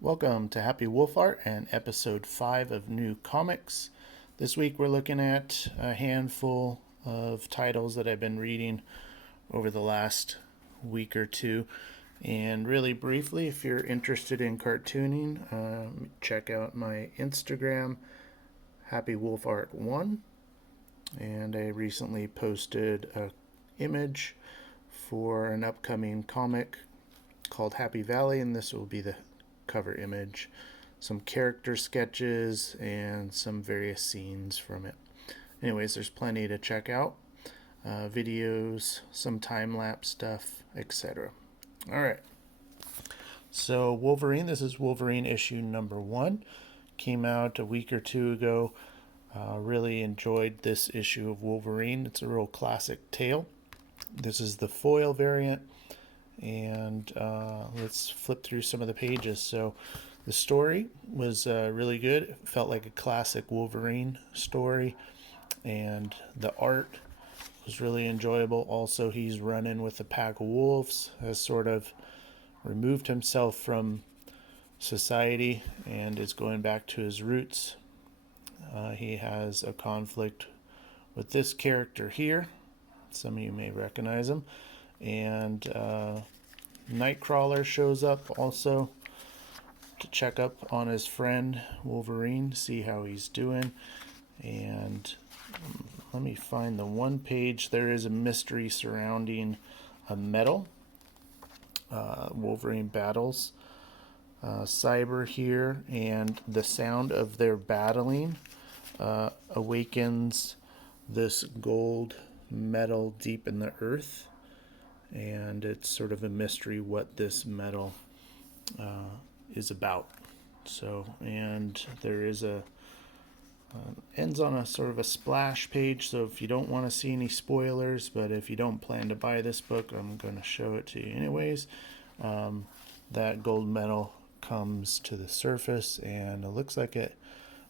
Welcome to Happy Wolf Art and episode 5 of New Comics. This week we're looking at a handful of titles that I've been reading over the last week or two. And really briefly, if you're interested in cartooning, check out my Instagram, Happy Wolf Art 1. And I recently posted an image for an upcoming comic called Happy Valley, and this will be the cover image, some character sketches, and some various scenes from it. Anyways, there's plenty to check out. Videos, some time-lapse stuff, etc. Alright, so Wolverine, this is Wolverine issue number 1. Came out a week or two ago. Really enjoyed this issue of Wolverine. It's a real classic tale. This is the foil variant, and let's flip through some of the pages. So the story was really good. It felt like a classic Wolverine story, and the art was really enjoyable. Also, he's running with a pack of wolves, has sort of removed himself from society and is going back to his roots. He has a conflict with this character here. Some of you may recognize him. And Nightcrawler shows up also to check up on his friend Wolverine, see how he's doing. And let me find the one page. There is a mystery surrounding a medal. Wolverine battles Cyber here, and the sound of their battling awakens this gold metal deep in the earth, and it's sort of a mystery what this metal is about. So, and there is a ends on a sort of a splash page, so if you don't want to see any spoilers, but if you don't plan to buy this book, I'm going to show it to you anyways. That gold metal comes to the surface, and it looks like it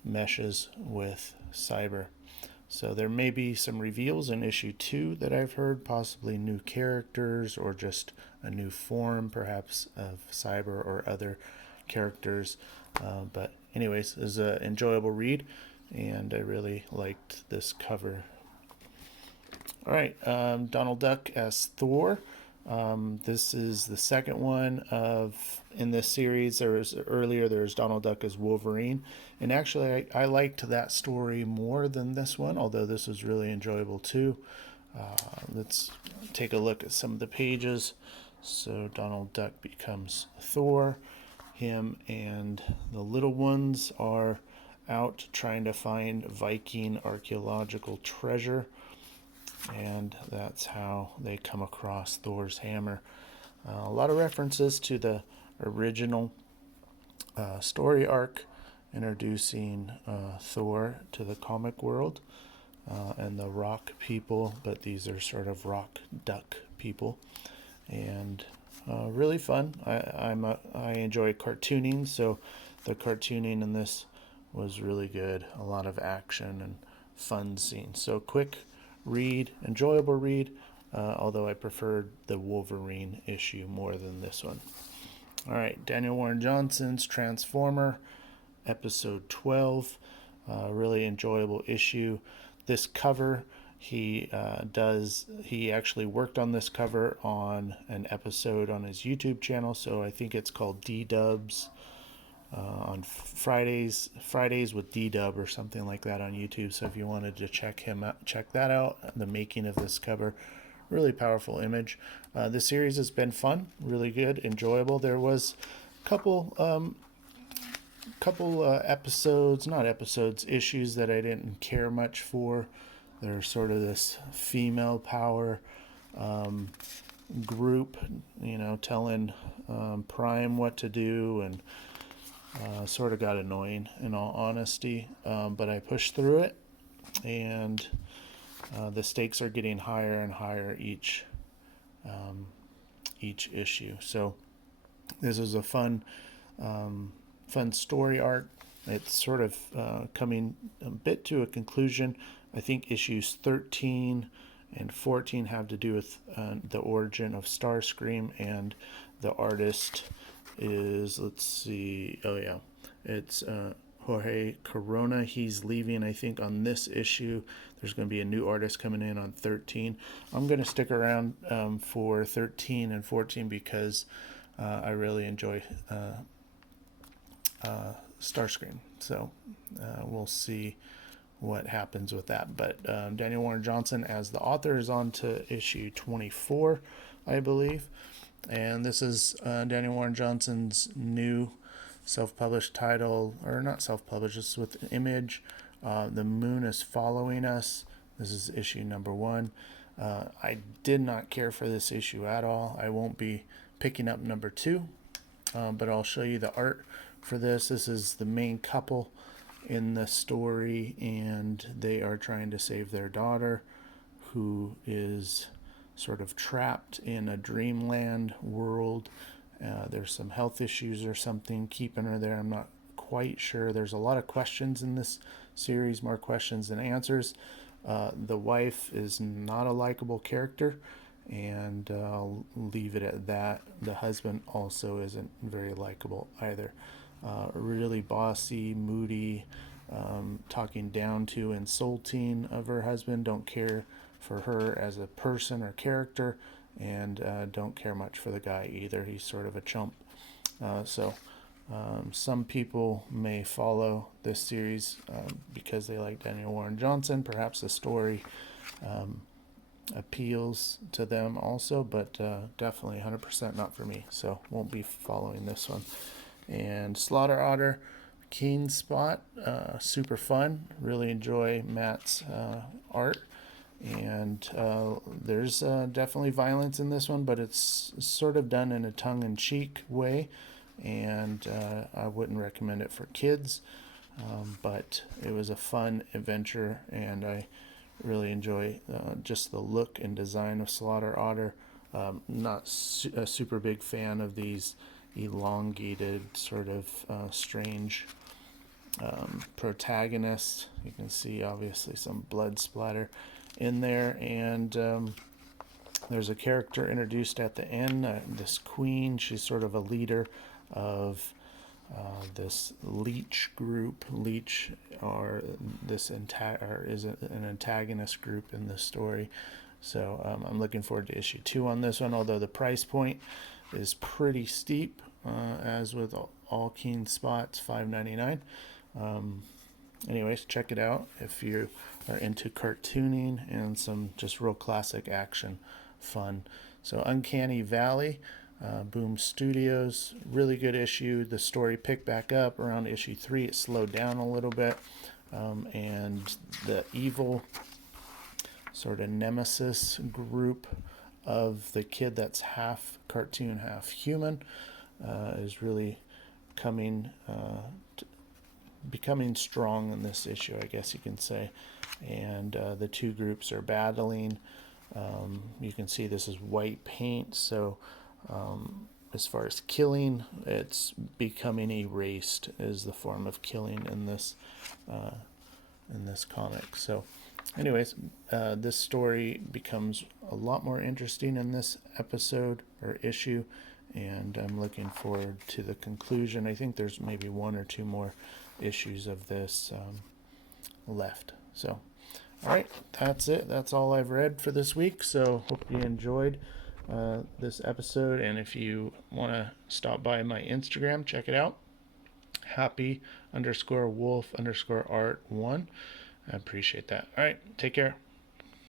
meshes with Cyber. So there may be some reveals in issue 2 that I've heard, possibly new characters or just a new form perhaps of Cyber or other characters. But anyways, it was an enjoyable read, and I really liked this cover. Alright, Donald Duck as Thor. This is the second one in this series. There was Donald Duck as Wolverine, and actually I liked that story more than this one, although this was really enjoyable too. Let's take a look at some of the pages. So Donald Duck becomes Thor. Him and the little ones are out trying to find Viking archaeological treasure, and that's how they come across Thor's hammer. A lot of references to the original story arc introducing Thor to the comic world and the rock people, but these are sort of rock duck people, and really fun. I enjoy cartooning, so the cartooning in this was really good. A lot of action and fun scenes. So quick read, enjoyable read, although I preferred the Wolverine issue more than this one. Alright, Daniel Warren Johnson's Transformer, episode 12. Really enjoyable issue. This cover, he actually worked on this cover on an episode on his YouTube channel, so I think it's called D-Dubs. On Fridays with D-Dub or something like that on YouTube. So if you wanted to check that out. The making of this cover, really powerful image. The series has been fun, really good, enjoyable. There was a couple issues that I didn't care much for. They're sort of this female power group, telling Prime what to do, and sort of got annoying in all honesty, but I pushed through it, and the stakes are getting higher and higher each issue. So this is a fun story arc. It's sort of coming a bit to a conclusion. I think issues 13 and 14 have to do with the origin of Starscream and the artist is, let's see, oh yeah, it's Jorge Corona. He's leaving, I think, on this issue. There's going to be a new artist coming in on 13. I'm going to stick around for 13 and 14 because I really enjoy Starscream. So we'll see what happens with that. But Daniel Warren Johnson as the author is on to issue 24, I believe. And this is Daniel Warren Johnson's new self-published title, or not self-published, it's with Image. The Moon is Following Us. This is issue number 1. I did not care for this issue at all. I won't be picking up number 2, but I'll show you the art for this. This is the main couple in the story, and they are trying to save their daughter, who is sort of trapped in a dreamland world. There's some health issues or something keeping her there. I'm not quite sure. There's a lot of questions in this series, more questions than answers. The wife is not a likable character, and I'll leave it at that. The husband also isn't very likable either. Really bossy, moody, talking down to, insulting of her husband. Don't care for her as a person or character, and don't care much for the guy either. He's sort of a chump. Some people may follow this series because they like Daniel Warren Johnson. Perhaps the story appeals to them also, but definitely 100% not for me. So won't be following this one. And Slaughter Otter, Keen Spot, super fun. Really enjoy Matt's art. And there's definitely violence in this one, but it's sort of done in a tongue-in-cheek way, and I wouldn't recommend it for kids, but it was a fun adventure, and I really enjoy just the look and design of Slaughter Otter. Not a super big fan of these elongated, sort of strange protagonists. You can see obviously some blood splatter in there, and there's a character introduced at the end, this queen. She's sort of a leader of this leech group. Leech are is an antagonist group in this story. So I'm looking forward to issue 2 on this one, although the price point is pretty steep, as with all Keen Spots, $5.99. Anyways, check it out if you are into cartooning and some just real classic action fun. So Uncanny Valley, Boom Studios, really good issue. The story picked back up around issue 3. It slowed down a little bit, and the evil sort of nemesis group of the kid that's half cartoon, half human, is really becoming strong in this issue, I guess you can say. And the two groups are battling. You can see this is white paint, so as far as killing, it's becoming erased is the form of killing in this comic. So anyways, this story becomes a lot more interesting in this episode or issue, and I'm looking forward to the conclusion. I think there's maybe 1 or 2 more issues of this left. So all right, that's it. That's all I've read for this week. So hope you enjoyed this episode, and if you want to stop by my Instagram, check it out, happy_wolf_art1. I appreciate that. All right, take care.